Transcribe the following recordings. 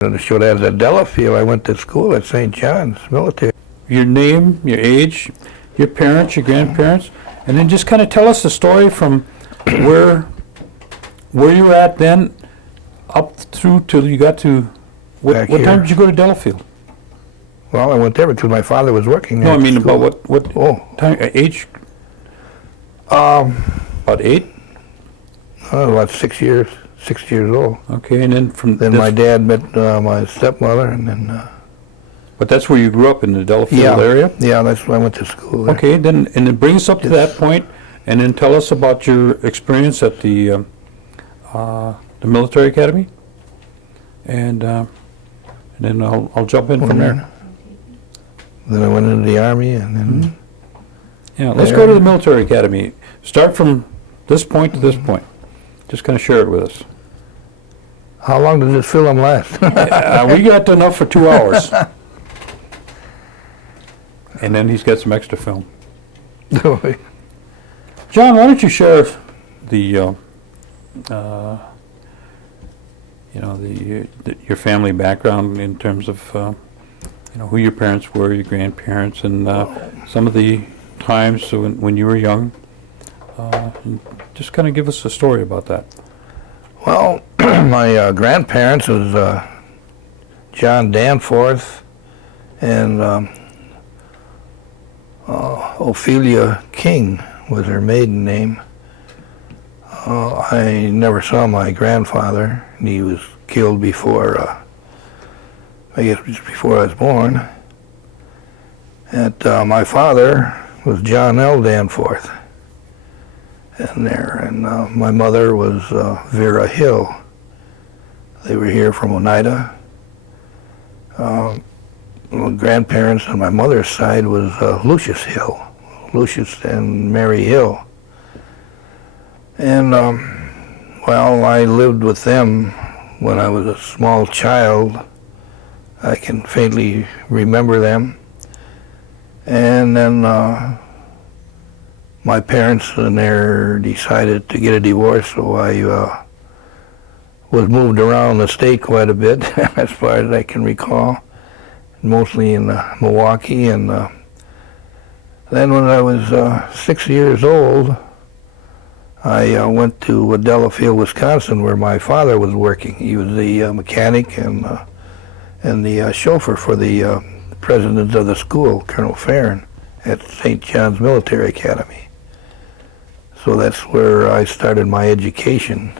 To show that at Delafield, I went to school at St. John's Military. Your name, your age, your parents, your grandparents, and then just kind of tell us the story from where you were at then up through till you got to, what time did you go to Delafield? Well, I went there because my father was working there. No, I mean school. about what time, age? About 8? About 6 years. 6 years old. Okay, and then from then my dad met my stepmother, and then. But that's where you grew up, in the Delafield area? Yeah, that's where I went to school there. Okay, then bring us up to that point, and then tell us about your experience at the military academy, and then I'll jump in from there. Then I went into the Army, and then. Yeah, let's go to the military academy. Start from this point to this point. Just kind of share it with us. How long does this film last? We got enough for 2 hours. And then he's got some extra film. John, why don't you share the, your family background in terms of, who your parents were, your grandparents, and some of the times when you were young. And just kind of give us a story about that. Well, my grandparents was John Danforth and Ophelia King was her maiden name. I never saw my grandfather. He was killed before, I guess just before I was born. And my father was John L. Danforth. And my mother was Vera Hill. They were here from Oneida. My grandparents on my mother's side was Lucius Hill, Lucius and Mary Hill. And well, I lived with them when I was a small child. I can faintly remember them. And then my parents and there decided to get a divorce, so I was moved around the state quite a bit, as far as I can recall, mostly in Milwaukee. And then when I was 6 years old, I went to Delafield, Wisconsin, where my father was working. He was the mechanic and the chauffeur for the president of the school, Colonel Farron, at St. John's Military Academy. So that's where I started my education,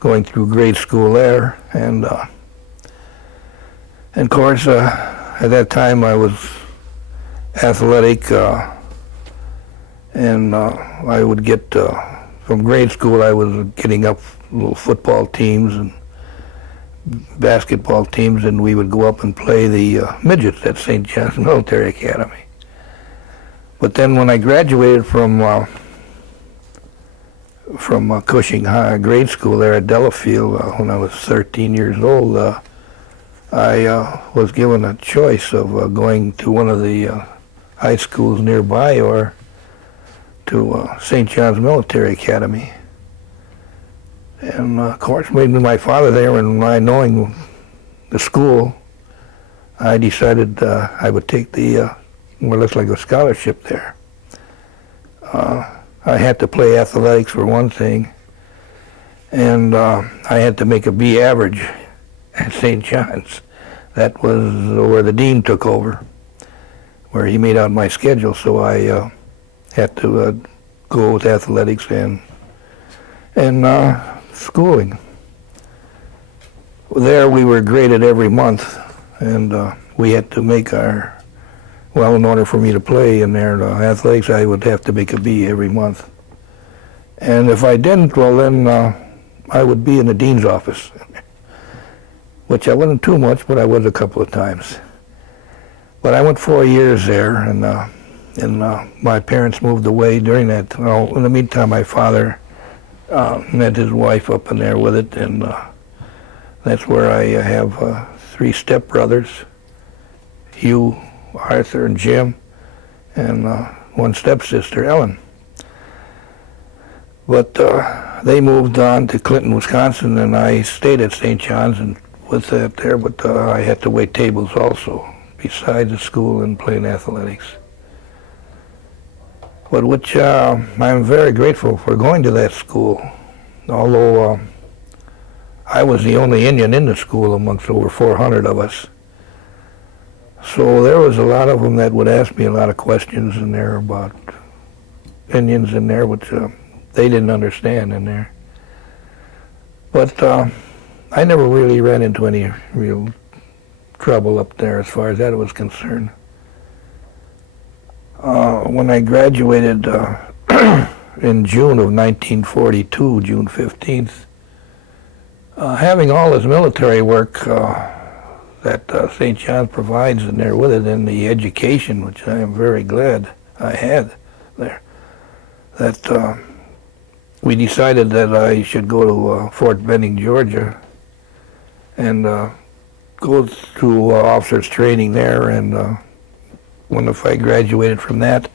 going through grade school there. And of course, at that time I was athletic, and I would get, from grade school I was getting up little football teams and basketball teams, and we would go up and play the midgets at St. John's Military Academy. But then when I graduated from Cushing High grade school there at Delafield, when I was 13 years old, I was given a choice of going to one of the high schools nearby or to St. John's Military Academy. And of course, maybe my father there, and I knowing the school, I decided I would take the more or less like a scholarship there. I had to play athletics for one thing, and I had to make a B average at St. John's. That was where the dean took over, where he made out my schedule, so I had to go with athletics and schooling. There we were graded every month, and we had to make our, well, in order for me to play in there athletics, I would have to make a B every month. And if I didn't, well then I would be in the dean's office, which I wasn't too much, but I was a couple of times. But I went 4 years there, and my parents moved away during that. Well, in the meantime, my father met his wife up in there with it, and that's where I have 3 stepbrothers, Hugh, Arthur, and Jim, and 1 stepsister, Ellen. But they moved on to Clinton, Wisconsin, and I stayed at St. John's and with that there, but I had to wait tables also, besides the school and playing athletics. But which I'm very grateful for going to that school, although I was the only Indian in the school amongst over 400 of us. So there was a lot of them that would ask me a lot of questions in there about Indians in there, which they didn't understand in there. But I never really ran into any real trouble up there as far as that was concerned. When I graduated in June of 1942, June 15th, having all this military work that St. John's provides in there with it, and the education, which I am very glad I had there, that we decided that I should go to Fort Benning, Georgia, and go through officers training there, and if I graduated from that,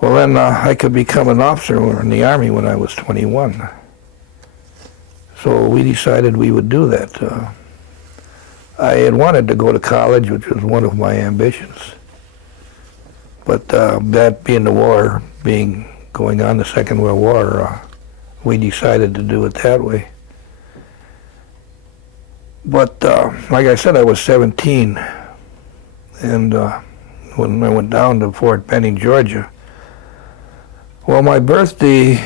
well then I could become an officer in the Army when I was 21. So we decided we would do that. I had wanted to go to college, which was one of my ambitions. But that being the war, going on, the Second World War, we decided to do it that way. But like I said, I was 17, and when I went down to Fort Benning, Georgia, well, my birthday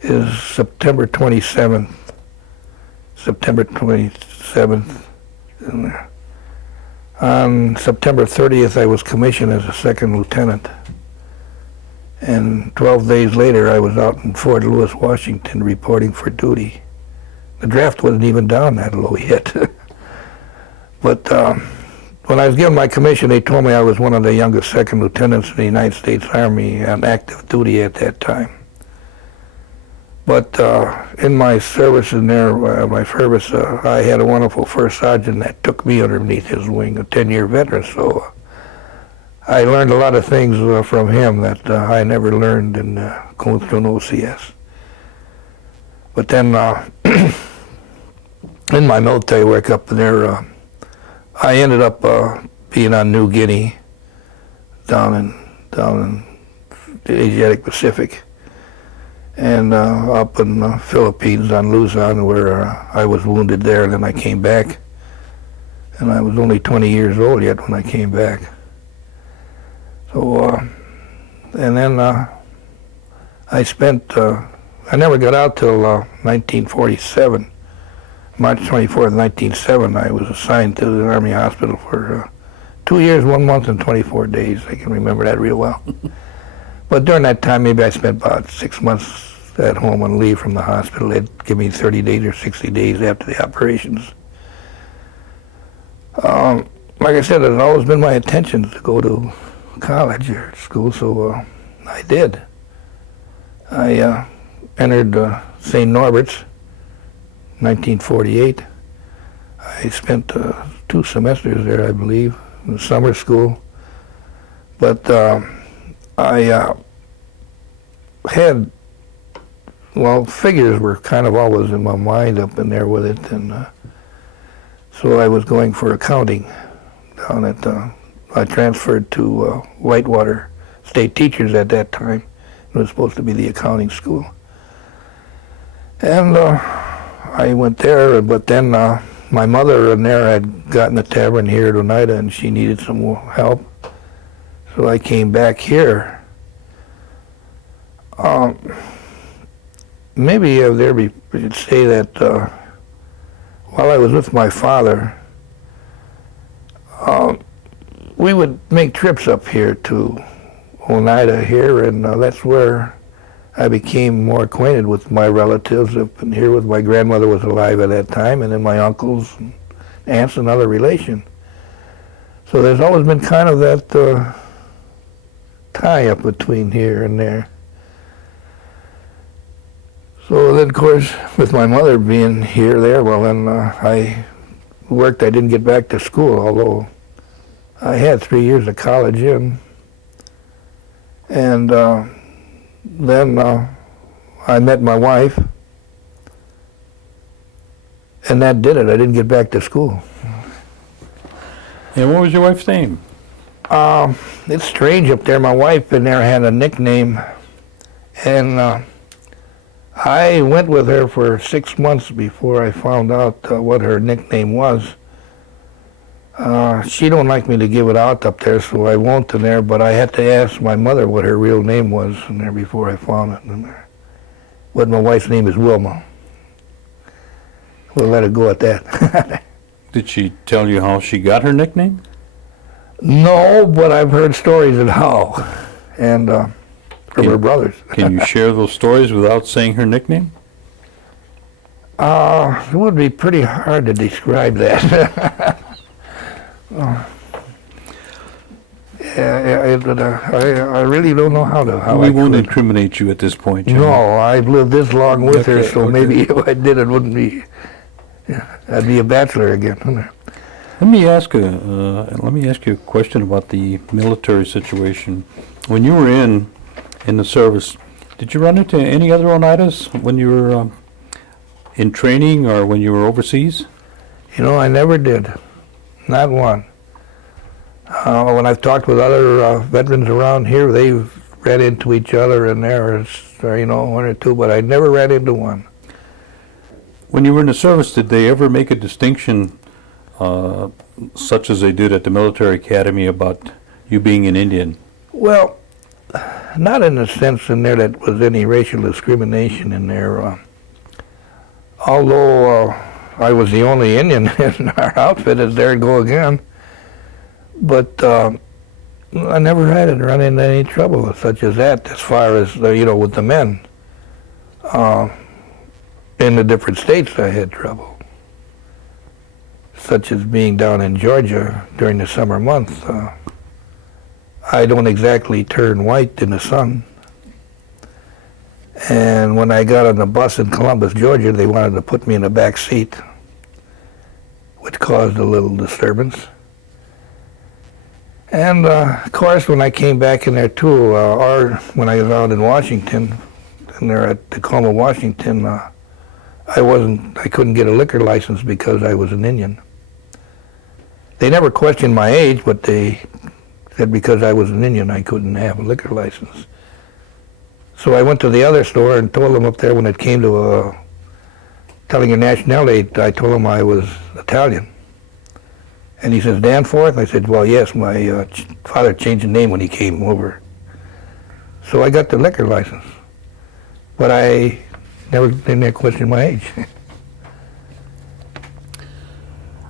is September 27th. And on September 30th, I was commissioned as a second lieutenant. And 12 days later, I was out in Fort Lewis, Washington, reporting for duty. The draft wasn't even down that low yet. But when I was given my commission, they told me I was one of the youngest second lieutenants in the United States Army on active duty at that time. But in my service in there, I had a wonderful first sergeant that took me underneath his wing, a 10-year veteran. So I learned a lot of things from him that I never learned in going through an OCS. But then in my military work up there, I ended up being on New Guinea, down in the Asiatic Pacific, and up in the Philippines on Luzon, where I was wounded there, and then I came back, and I was only 20 years old yet when I came back. So, and then I never got out till 1947. March 24th, 1907, I was assigned to the Army Hospital for 2 years, 1 month, and 24 days. I can remember that real well. But during that time, maybe I spent about 6 months at home on leave from the hospital. They'd give me 30 days or 60 days after the operations. Like I said, it's always been my intention to go to college or school, so I did. I entered St. Norbert's 1948. I spent 2 semesters there, I believe, in summer school. But I had, well, figures were kind of always in my mind up in there with it, and so I was going for accounting down at, I transferred to Whitewater State Teachers at that time. It was supposed to be the accounting school. And I went there, but then my mother in there had gotten a tavern here at Oneida, and she needed some more help. So I came back here. Maybe we should say that while I was with my father, we would make trips up here to Oneida here, and that's where I became more acquainted with my relatives up in here. With my grandmother was alive at that time, and then my uncles and aunts and other relations. So there's always been kind of that tie-up between here and there. So then, of course, with my mother being here there, well then I worked. I didn't get back to school, although I had 3 years of college in. And then I met my wife, And that did it. I didn't get back to school. And what was your wife's name? It's strange up there. My wife in there had a nickname, and I went with her for 6 months before I found out what her nickname was. She don't like me to give it out up there, so I won't in there, but I had to ask my mother what her real name was in there before I found it in there. But my wife's name is Wilma. We'll let it go at that. Did she tell you how she got her nickname? No, but I've heard stories of how, and from her brothers. Can you share those stories without saying her nickname? It would be pretty hard to describe that. I really don't know how We I won't could. incriminate you at this point, John. No, I've lived this long with her, Okay, so okay. maybe if I did, it wouldn't be. I'd be a bachelor again. Let me ask you a question about the military situation. When you were in the service, did you run into any other Oneidas when you were in training or when you were overseas? You know, I never did. Not one. When I've talked with other veterans around here, they've ran into each other, and there's, one or two, but I never ran into one. When you were in the service, did they ever make a distinction, such as they did at the military academy, about you being an Indian? Well, not in the sense in there that was any racial discrimination in there. Although I was the only Indian in our outfit, as there it go again. But I never had to run into any trouble such as that, as far as, with the men. In the different states I had trouble, such as being down in Georgia during the summer months. I don't exactly turn white in the sun. And when I got on the bus in Columbus, Georgia, they wanted to put me in the back seat, which caused a little disturbance. And of course, when I came back in there too, or when I was out in Washington, and there at Tacoma, Washington, I couldn't get a liquor license because I was an Indian. They never questioned my age, but they said because I was an Indian, I couldn't have a liquor license. So I went to the other store and told them up there when it came to telling your nationality, I told him I was Italian. And he says, Danforth? I said, well, yes, my father changed the name when he came over. So I got the liquor license. But they never questioned my age.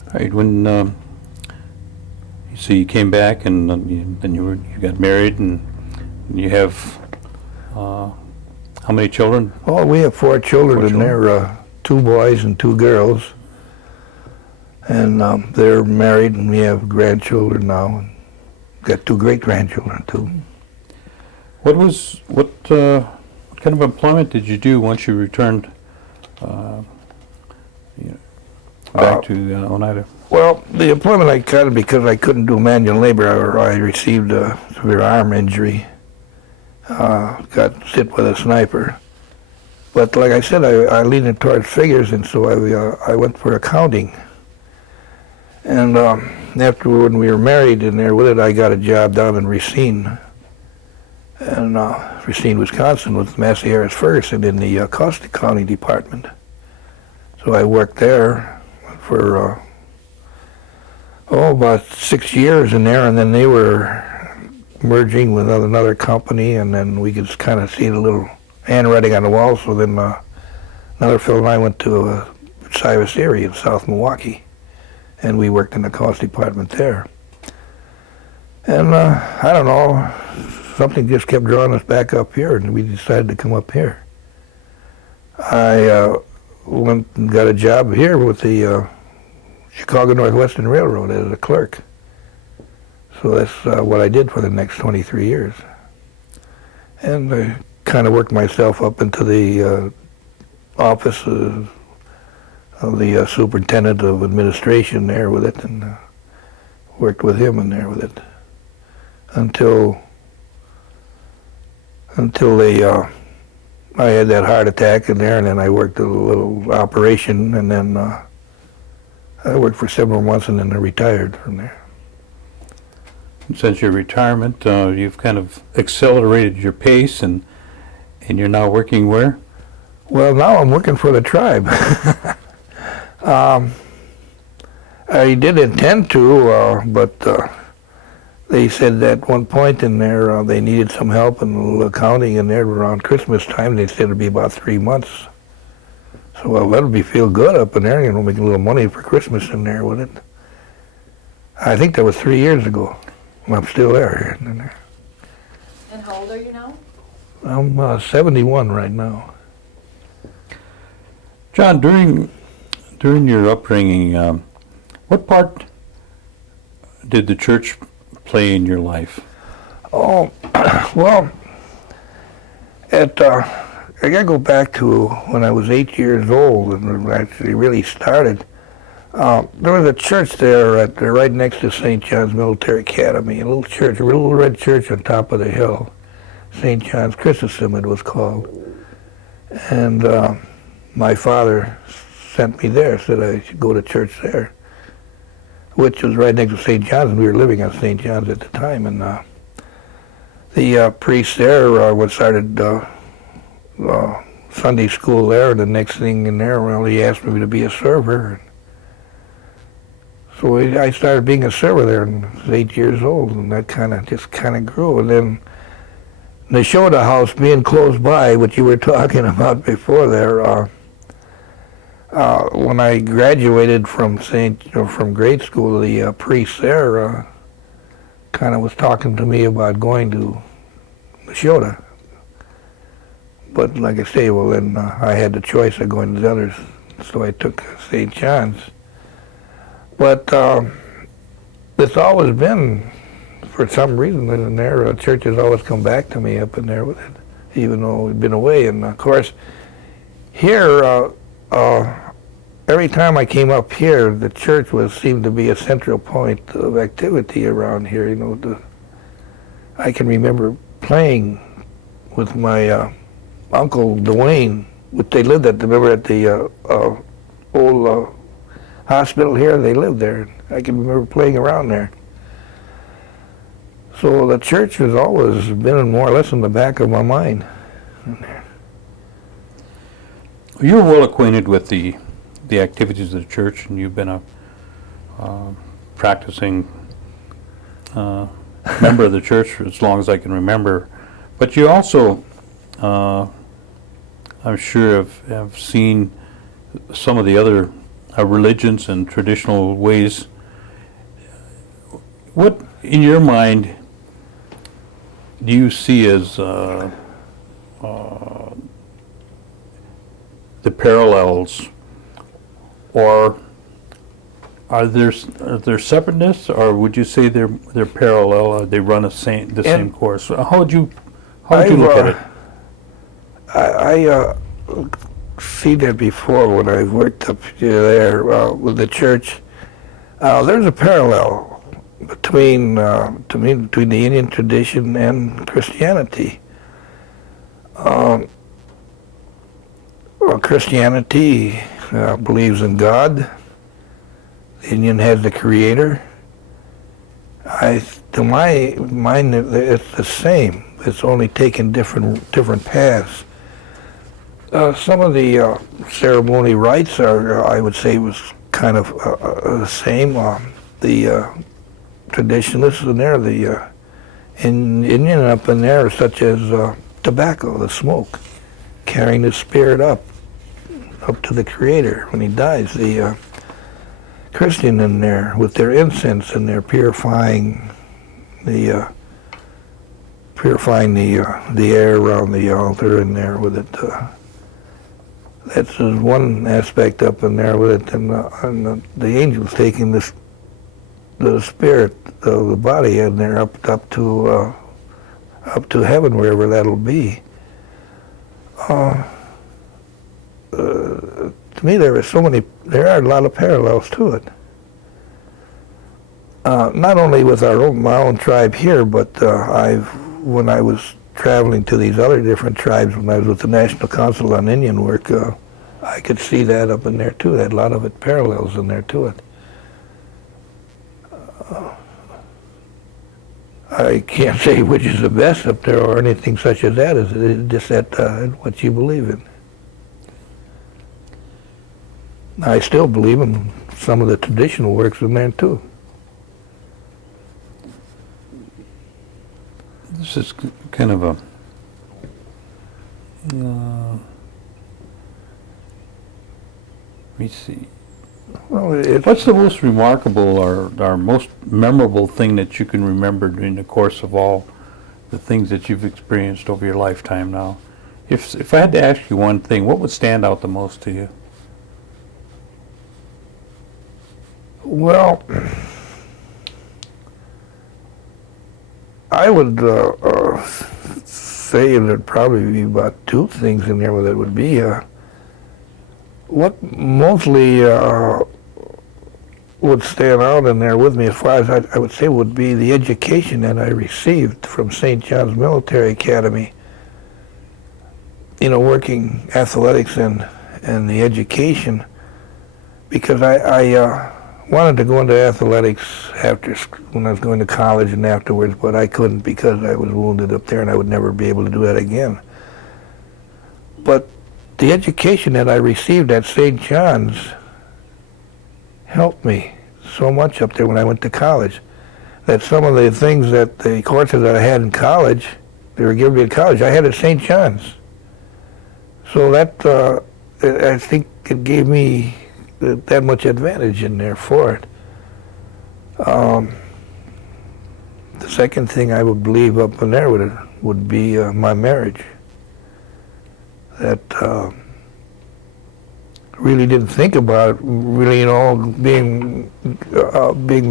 All right, when you came back and then you got married and you have how many children? Oh, we have 4 children in there, 2 boys and 2 girls. And they're married, and we have grandchildren now. And got 2 great-grandchildren, too. What kind of employment did you do once you returned back to Oneida? Well, the employment I got because I couldn't do manual labor. I received a severe arm injury. Got hit with a sniper. But like I said, I leaned towards figures, and so I went for accounting. And after when we were married in there with it, I got a job down in Racine, Racine, Wisconsin, with Massey Harris Ferguson in the cost accounting department. So I worked there for about 6 years in there, and then they were merging with another company, and then we could just kind of see the little handwriting on the wall. So then another fellow and I went to Cyrus Erie in South Milwaukee, and we worked in the cost department there. And I don't know, something just kept drawing us back up here, and we decided to come up here. I went and got a job here with the Chicago Northwestern Railroad as a clerk. So that's what I did for the next 23 years. And I kind of worked myself up into the office of the superintendent of administration there with it, and worked with him in there with it until I had that heart attack in there, and then I worked a little operation, and then I worked for several months and then I retired from there. Since your retirement, you've kind of accelerated your pace, and you're now working where? Well, now I'm working for the tribe. I did intend to, but they said at one point in there they needed some help in the accounting in there around Christmas time. They said it'd be about 3 months. So, well, that'll be feel good up in there, making a little money for Christmas in there with it. I think that was 3 years ago. I'm still there. And how old are you now? I'm 71 right now. John, during your upbringing, what part did the church play in your life? Oh, well, I gotta go back to when I was 8 years old and actually really started. There was a church there right next to St. John's Military Academy, a little church, a little red church on top of the hill. St. John's Chrysostom it was called. And my father sent me there, said I should go to church there, which was right next to St. John's, and we were living on St. John's at the time. And the priest there started Sunday school there, and the next thing in there, well, he asked me to be a server. So I started being a server there when I was 8 years old, and that kind of grew. And then the Shoda house being close by, what you were talking about before there, when I graduated from from grade school, the priest there kind of was talking to me about going to the Shoda. But like I say, well then I had the choice of going to the others, so I took St. John's. But it's always been, for some reason, in there, church has always come back to me up in there with it, even though we've been away. And of course, here, every time I came up here, the church seemed to be a central point of activity around here. I can remember playing with my Uncle Dwayne, which they lived at the old hospital here. They lived there. I can remember playing around there. So the church has always been more or less in the back of my mind. You're well acquainted with the activities of the church, and you've been a practicing member of the church for as long as I can remember. But you also, I'm sure, have seen some of the other religions and traditional ways. What, in your mind, do you see as the parallels, or are there separateness, or would you say they're parallel? They run the same course. How would you look at it? I seen that before when I worked up there with the church. There's a parallel between the Indian tradition and Christianity. Christianity believes in God. The Indian has the Creator. To my mind, it's the same. It's only taken different paths. Some of the ceremony rites I would say, was kind of the same. The traditionalists in there, the Indian up in there, such as tobacco, the smoke, carrying the spirit up to the Creator when he dies. The Christian in there with their incense and their purifying the air around the altar in there with it. That's one aspect up in there with it, and the angels taking the spirit of the body in there up to heaven, wherever that'll be. To me, there are a lot of parallels to it. Not only with my own tribe here, but when I was traveling to these other different tribes, when I was with the National Council on Indian Work, I could see that up in there too. That a lot of it parallels in there to it. I can't say which is the best up there or anything such as that. It's just that what you believe in. I still believe in some of the traditional works in there too. This is kind of a let me see. Well, What's the most remarkable or most memorable thing that you can remember during the course of all the things that you've experienced over your lifetime now? If I had to ask you one thing, what would stand out the most to you? Well, I would say there'd probably be about two things in there that would be what mostly would stand out in there with me as far as I would say would be the education that I received from St. John's Military Academy. You know, working athletics and the education, because I wanted to go into athletics when I was going to college and afterwards, but I couldn't because I was wounded up there and I would never be able to do that again. But the education that I received at St. John's helped me so much up there when I went to college, that some of the things that the courses that I had in college, they were giving me at college, I had at St. John's. So that, I think it gave me that much advantage in there for it. The second thing I would believe up in there would be my marriage. That really didn't think about it, really, you know, being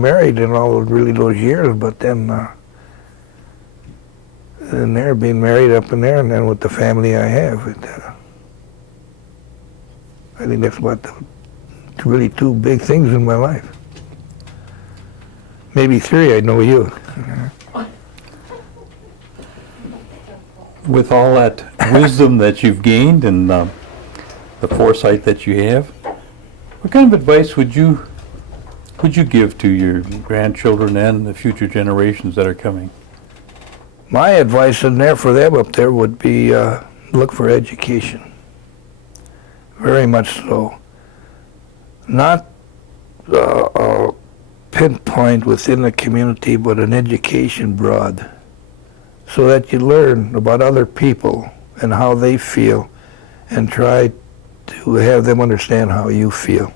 married in all those years, but then in there, being married up in there, and then with the family I have, I think that's what really two big things in my life. Maybe three, I know you. With all that wisdom that you've gained and the foresight that you have, what kind of advice would you give to your grandchildren and the future generations that are coming? My advice in there for them up there would be look for education. Very much so. Not a pinpoint within the community, but an education broad, so that you learn about other people and how they feel and try to have them understand how you feel.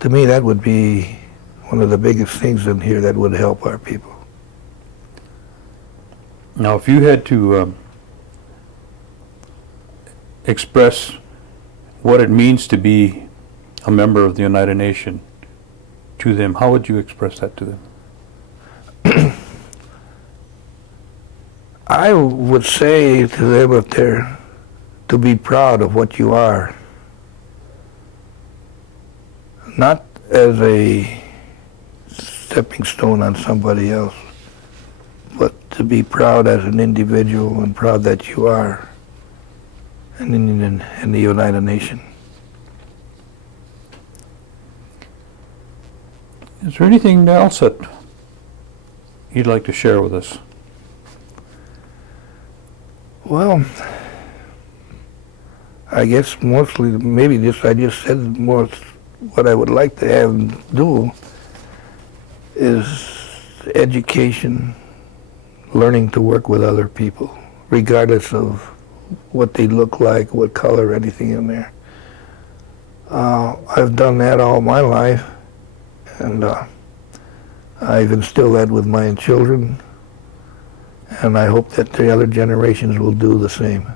To me, that would be one of the biggest things in here that would help our people. Now, if you had to express what it means to be a member of the United Nations to them, how would you express that to them? I would say to them up there to be proud of what you are. Not as a stepping stone on somebody else, but to be proud as an individual and proud that you are in the United Nations. Is there anything else that you'd like to share with us? Well, I guess mostly, maybe I just said most what I would like to have them do is education, learning to work with other people, regardless of what they look like, what color, anything in there. I've done that all my life, and I've instilled that with my children, and I hope that the other generations will do the same.